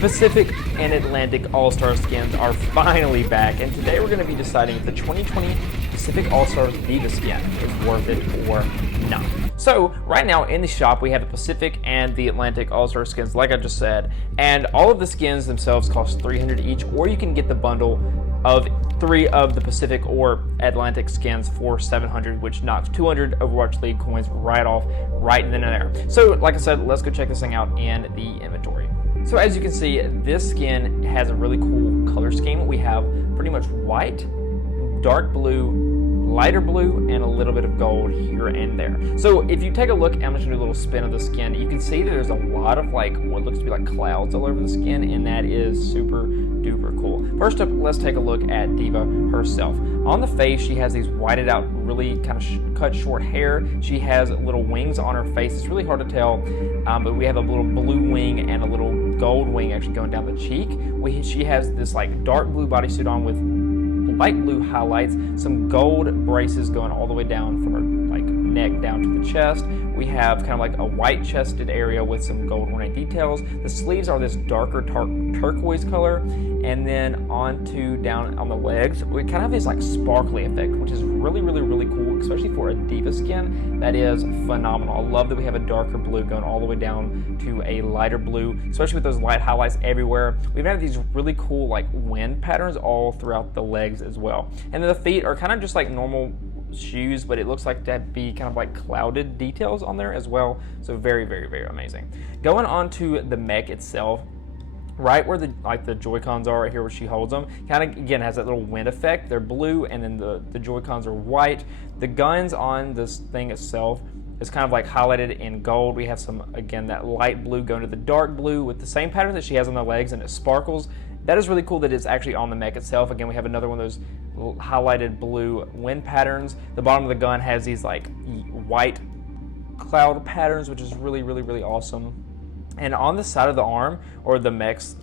Pacific and Atlantic All-Star skins are finally back, and today we're going to be deciding if the 2020 Pacific All-Star D.Va skin is worth it or not. So right now in the shop we have the Pacific and the Atlantic All-Star skins, like I just said, and all of the skins themselves cost $300 each, or you can get the bundle of 3 of the Pacific or Atlantic skins for $700, which knocks 200 Overwatch League coins right off right then and there. So like I said, let's go check this thing out in the inventory. So as you can see, this skin has a really cool color scheme. We have pretty much white, dark blue, lighter blue, and a little bit of gold here and there. So if you take a look, I'm just gonna do a little spin of the skin. You can see that there's a lot of like what looks to be like clouds all over the skin, and that is super duper cool. First up, let's take a look at D.Va herself. On the face, she has these whited out, really kind of cut short hair. She has little wings on her face. It's really hard to tell, but we have a little blue wing and a little gold wing actually going down the cheek. She has this like dark blue bodysuit on with light blue highlights, some gold braces going all the way down from her like neck down to the chest. We have kind of like a white chested area with some gold ornate details. The sleeves are this darker turquoise color, and then onto down on the legs we kind of have this like sparkly effect, which is really cool, especially for a D.Va skin. That is phenomenal. I love that we have a darker blue going all the way down to a lighter blue, especially with those light highlights everywhere. We've had these really cool like wind patterns all throughout the legs as well, and then the feet are kind of just like normal shoes, but it looks like that'd be kind of like clouded details on there as well. So very amazing. Going on to the mech itself, right where the Joy-Cons are right here where she holds them, kind of again has that little wind effect. They're blue, and then the Joy-Cons are white. The guns on this thing itself is kind of like highlighted in gold. We have some, again, that light blue going to the dark blue with the same pattern that she has on the legs, and it sparkles. That is really cool that it's actually on the mech itself. Again, we have another one of those highlighted blue wind patterns. The bottom of the gun has these like white cloud patterns, which is really awesome. And on the side of the arm, or the mech's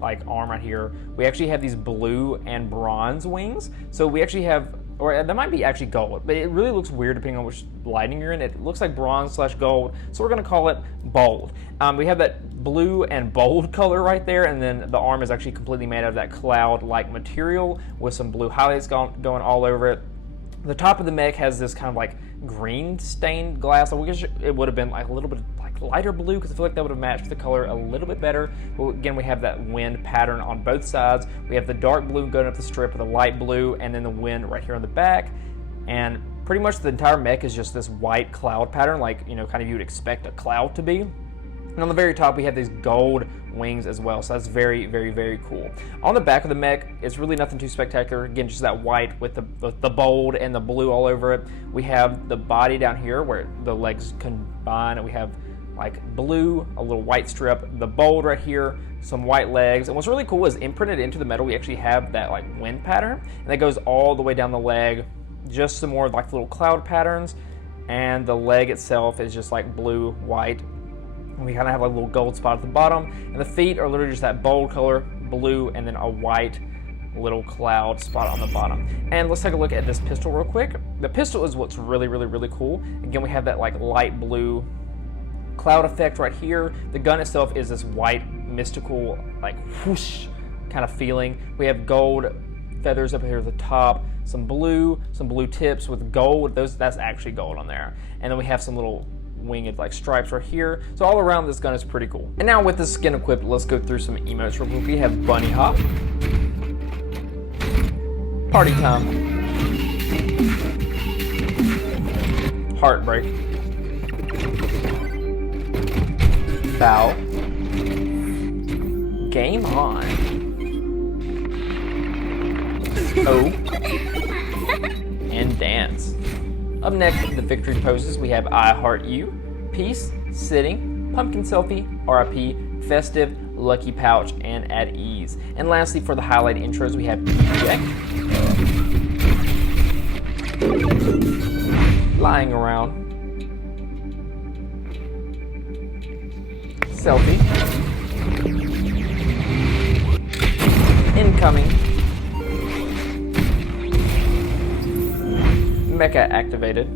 like arm right here, we actually have these blue and bronze wings. So we actually have, or that might be actually gold, but it really looks weird depending on which lighting you're in. It looks like bronze / gold, so we're gonna call it bold. We have that blue and bold color right there, and then the arm is actually completely made out of that cloud-like material with some blue highlights going all over it. The top of the mech has this kind of like green stained glass. I wish it would have been like a little bit like lighter blue, because I feel like that would have matched the color a little bit better. But again, we have that wind pattern on both sides. We have the dark blue going up the strip with a light blue, and then the wind right here on the back. And pretty much the entire mech is just this white cloud pattern, like, you know, kind of you would expect a cloud to be. And on the very top, we have these gold wings as well, so that's very cool. On the back of the mech, it's really nothing too spectacular. Again, just that white with the bold and the blue all over it. We have the body down here where the legs combine, and we have like blue, a little white strip, the bold right here, some white legs. And what's really cool is imprinted into the metal, we actually have that like wind pattern, and that goes all the way down the leg. Just some more like little cloud patterns, and the leg itself is just like blue, white. And we kind of have like a little gold spot at the bottom, and the feet are literally just that bold color, blue, and then a white little cloud spot on the bottom. And let's take a look at this pistol real quick. The pistol is what's really cool. Again, we have that like light blue cloud effect right here. The gun itself is this white, mystical, like whoosh kind of feeling. We have gold feathers up here at the top, some blue tips with gold. That's actually gold on there. And then we have some little winged like stripes right here. So all around, this gun is pretty cool. And now with the skin equipped, let's go through some emotes real quick. We have Bunny Hop, Party Time, Heartbreak, Bow, Game On, Oh, and Dance. Up next, the victory poses, we have I Heart You, Peace, Sitting, Pumpkin Selfie, RIP, Festive, Lucky Pouch, and At Ease. And lastly, for the highlight intros, we have Eject, Lying Around, Selfie, Incoming, Mecha Activated,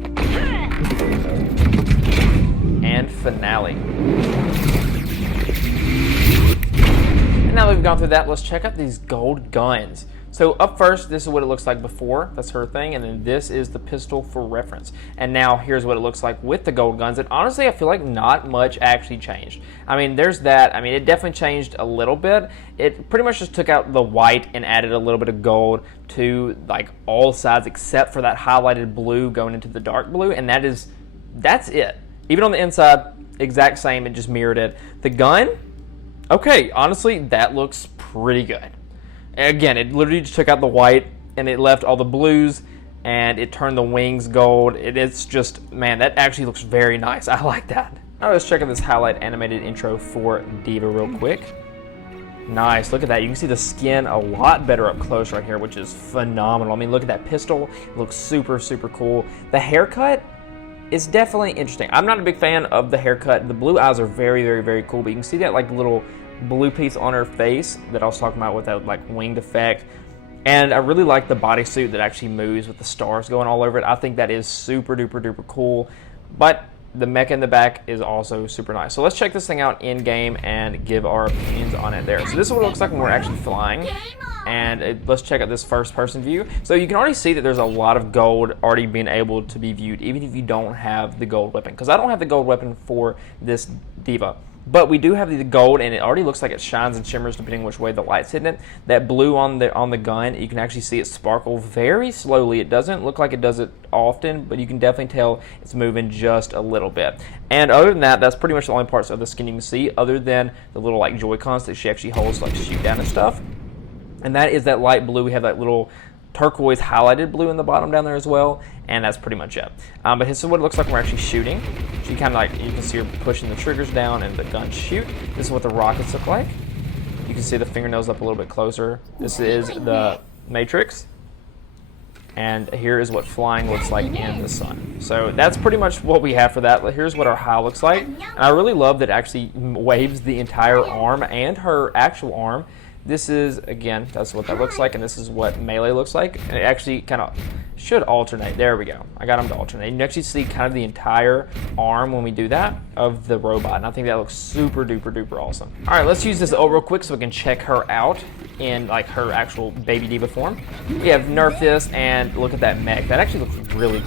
and Finale. we've gone through that, let's check out these gold guns. So up first, this is what it looks like before. That's her thing. And then this is the pistol for reference. And now here's what it looks like with the gold guns. And honestly, I feel like not much actually changed. I mean, there's that. I mean, it definitely changed a little bit. It pretty much just took out the white and added a little bit of gold to like all sides except for that highlighted blue going into the dark blue. And that's it. Even on the inside, exact same. It just mirrored it. The gun, okay, honestly, that looks pretty good. Again, it literally just took out the white and it left all the blues and it turned the wings gold. It's just, man, that actually looks very nice. I like that. Now let's check out this highlight animated intro for D.Va real quick. Nice, look at that. You can see the skin a lot better up close right here, which is phenomenal. I mean, look at that pistol. It looks super, super cool. The haircut is definitely interesting. I'm not a big fan of the haircut. The blue eyes are very, very, very cool, but you can see that like little blue piece on her face that I was talking about with that like winged effect. And I really like the bodysuit that actually moves with the stars going all over it. I think that is super duper duper cool. But the mech in the back is also super nice. So let's check this thing out in game and give our opinions on it there. So this is what it looks like when we're actually flying. And let's check out this first person view. So you can already see that there's a lot of gold already being able to be viewed, even if you don't have the gold weapon. Because I don't have the gold weapon for this D.Va. But we do have the gold, and it already looks like it shines and shimmers depending which way the light's hitting it. That blue on the gun, you can actually see it sparkle very slowly. It doesn't look like it does it often, but you can definitely tell it's moving just a little bit. And other than that, that's pretty much the only parts of the skin you can see, other than the little like Joy-Cons that she actually holds to like shoot down and stuff. And that is that light blue. We have that little turquoise highlighted blue in the bottom down there as well, and that's pretty much it. But this is what it looks like when we're actually shooting. She kind of like, you can see her pushing the triggers down and the gun shoot. This is what the rockets look like. You can see the fingernails up a little bit closer. This is the Matrix, and here is what flying looks like in the sun. So that's pretty much what we have for that. Here's what our HAL looks like, and I really love that it actually waves the entire arm and her actual arm. This is, again, that's what that looks like, and this is what melee looks like. And it actually kind of should alternate. There we go. I got them to alternate. You can actually see kind of the entire arm when we do that of the robot, and I think that looks super duper duper awesome. All right, let's use this real quick so we can check her out in like her actual baby D.Va form. We have nerfed this, and look at that mech. That actually looks really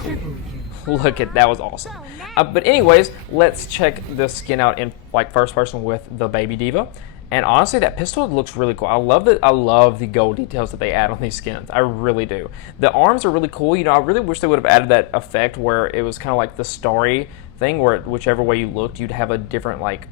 cool. Look at that, was awesome. But anyways, let's check the skin out in like first person with the baby D.Va. And honestly, that pistol looks really cool. I love the gold details that they add on these skins. I really do. The arms are really cool. You know, I really wish they would have added that effect where it was kind of like the starry thing, where whichever way you looked, you'd have a different like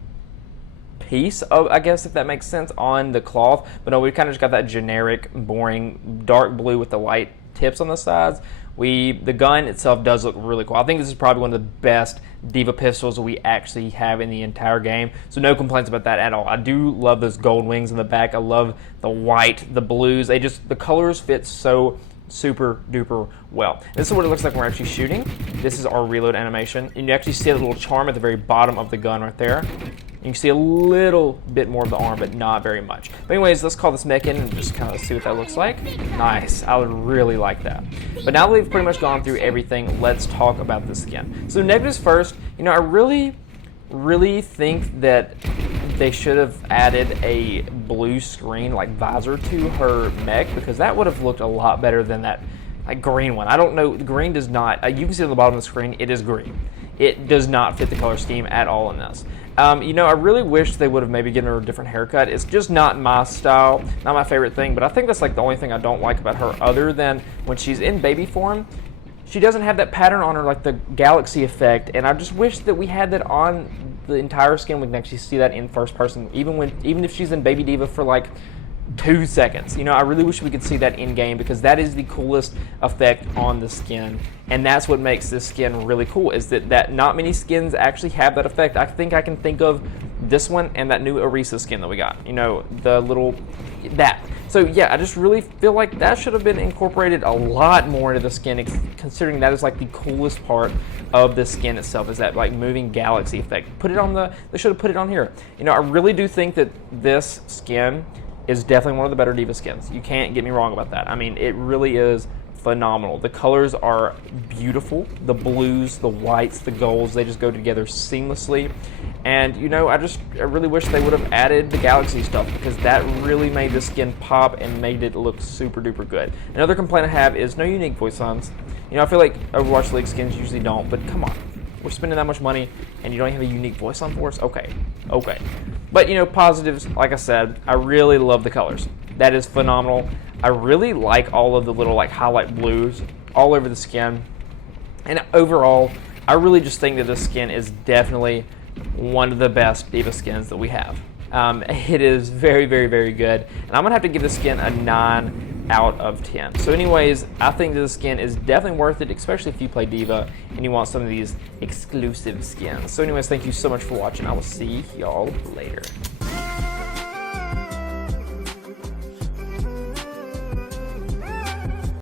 piece of, I guess, if that makes sense, on the cloth. But no, we kind of just got that generic, boring, dark blue with the light tips on the sides. The gun itself does look really cool. I think this is probably one of the best D.Va pistols we actually have in the entire game. So no complaints about that at all. I do love those gold wings in the back. I love the white, the blues. The colors fit so super duper well. This is what it looks like when we're actually shooting. This is our reload animation. And you actually see a little charm at the very bottom of the gun right there. You can see a little bit more of the arm, but not very much. But anyways, let's call this mech in and just kind of see what that looks like. Nice. I would really like that. But now that we've pretty much gone through everything, let's talk about the skin. So negatives first. You know, I really think that they should have added a blue screen like visor to her mech, because that would have looked a lot better than that like green one. I don't know, the green does not, you can see on the bottom of the screen, it is green. It does not fit the color scheme at all in this. You know, I really wish they would have maybe given her a different haircut. It's just not my style, not my favorite thing, but I think that's like the only thing I don't like about her, other than when she's in baby form, she doesn't have that pattern on her, like the galaxy effect, and I just wish that we had that on the entire skin. We can actually see that in first person, even if she's in baby D.Va for like 2 seconds. You know, I really wish we could see that in game, because that is the coolest effect on the skin, and that's what makes this skin really cool, is that not many skins actually have that effect. I think I can think of this one and that new Orisa skin that we got, you know, the little that. So yeah, I just really feel like that should have been incorporated a lot more into the skin, considering that is like the coolest part of the skin itself, is that like moving galaxy effect. They should have put it on here. You know, I really do think that this skin is definitely one of the better D.Va skins. You can't get me wrong about that. I mean, it really is phenomenal. The colors are beautiful. The blues, the whites, the golds, they just go together seamlessly. And you know, I really wish they would have added the galaxy stuff, because that really made the skin pop and made it look super duper good. Another complaint I have is no unique voice signs. You know, I feel like Overwatch League skins usually don't, but come on. We're spending that much money and you don't have a unique voice sign for us? Okay. But you know, positives, like I said, I really love the colors. That is phenomenal. I really like all of the little like highlight blues all over the skin. And overall, I really just think that this skin is definitely one of the best D.Va skins that we have. It is very, very, very good. And I'm going to have to give this skin a 9 out of 10. So anyways, I think this skin is definitely worth it, especially if you play D.Va and you want some of these exclusive skins. So anyways, thank you so much for watching. I will see y'all later.